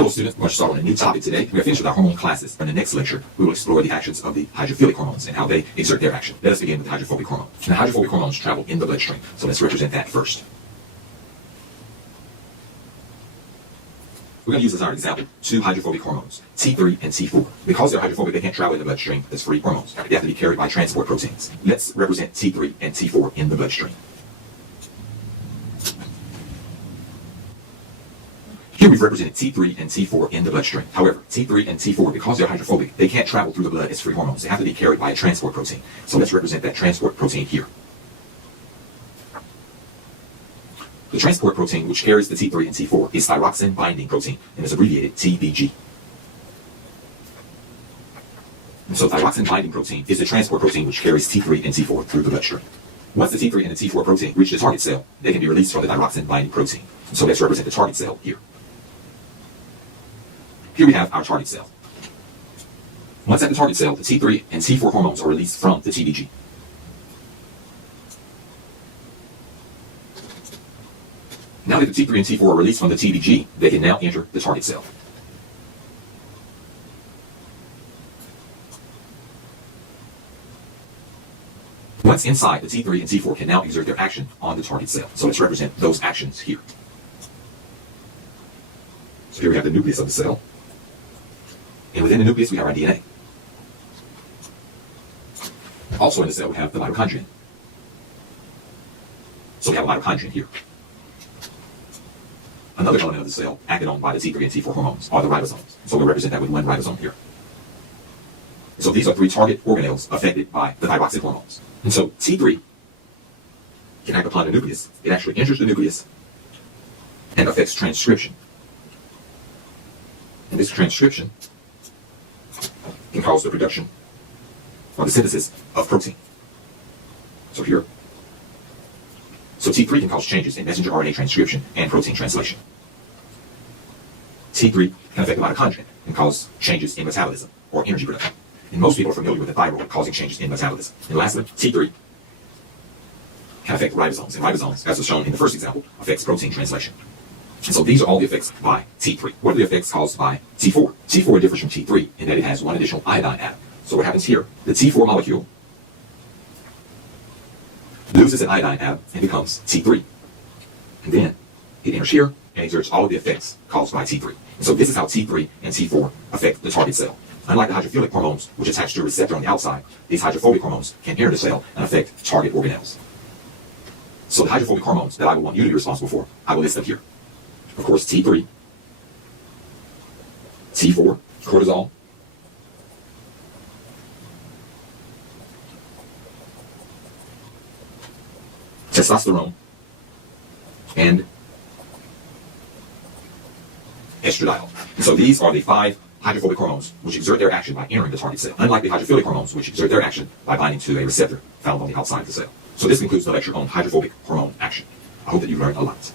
Hello students, we're going to start on a new topic today. We are finished with our hormone classes. In the next lecture, we will explore the actions of the hydrophilic hormones and how they exert their action. Let us begin with the hydrophobic hormone. Now, hydrophobic hormones travel in the bloodstream, so let's represent that first. We're going to use as our example two hydrophobic hormones, T3 and T4. Because they're hydrophobic, they can't travel in the bloodstream as free hormones. They have to be carried by transport proteins. Let's represent T3 and T4 in the bloodstream. Here we've represented T3 and T4 in the bloodstream. However, T3 and T4, because they're hydrophobic, they can't travel through the blood as free hormones. They have to be carried by a transport protein. So let's represent that transport protein here. The transport protein which carries the T3 and T4 is thyroxine binding protein and is abbreviated TBG. And so thyroxine binding protein is the transport protein which carries T3 and T4 through the bloodstream. Once the T3 and the T4 protein reach the target cell, they can be released from the thyroxine binding protein. So let's represent the target cell here. Here we have our target cell. Once at the target cell, the T3 and T4 hormones are released from the TBG. Now that the T3 and T4 are released from the TBG, they can now enter the target cell. Once inside, the T3 and T4 can now exert their action on the target cell. So let's represent those actions here. So here we have the nucleus of the cell. And within the nucleus, we have our DNA. Also in the cell, we have the mitochondrion. So we have a mitochondrion here. Another element of the cell acted on by the T3 and T4 hormones are the ribosomes. So we'll represent that with one ribosome here. So these are three target organelles affected by the thyroxine hormones. And so T3 can act upon the nucleus. It actually enters the nucleus and affects transcription. And this transcription can cause the production or the synthesis of protein. So here, so T3 can cause changes in messenger RNA transcription and protein translation. T3 can affect the mitochondrion and cause changes in metabolism or energy production. And most people are familiar with the thyroid causing changes in metabolism. And lastly, T3 can affect ribosomes. And ribosomes, as was shown in the first example, affects protein translation. And so these are all the effects by T3. What are the effects caused by T4? T4 differs from T3 in that it has one additional iodine atom. So what happens here? The T4 molecule loses an iodine atom and becomes T3. And then it enters here and exerts all of the effects caused by T3. And so this is how T3 and T4 affect the target cell. Unlike the hydrophilic hormones, which attach to a receptor on the outside, these hydrophobic hormones can enter the cell and affect target organelles. So the hydrophobic hormones that I will want you to be responsible for, I will list them here. Of course, T3, T4, cortisol, testosterone, and estradiol. And so these are the five hydrophobic hormones which exert their action by entering the target cell, unlike the hydrophilic hormones which exert their action by binding to a receptor found on the outside of the cell. So this concludes the lecture on hydrophobic hormone action. I hope that you learned a lot.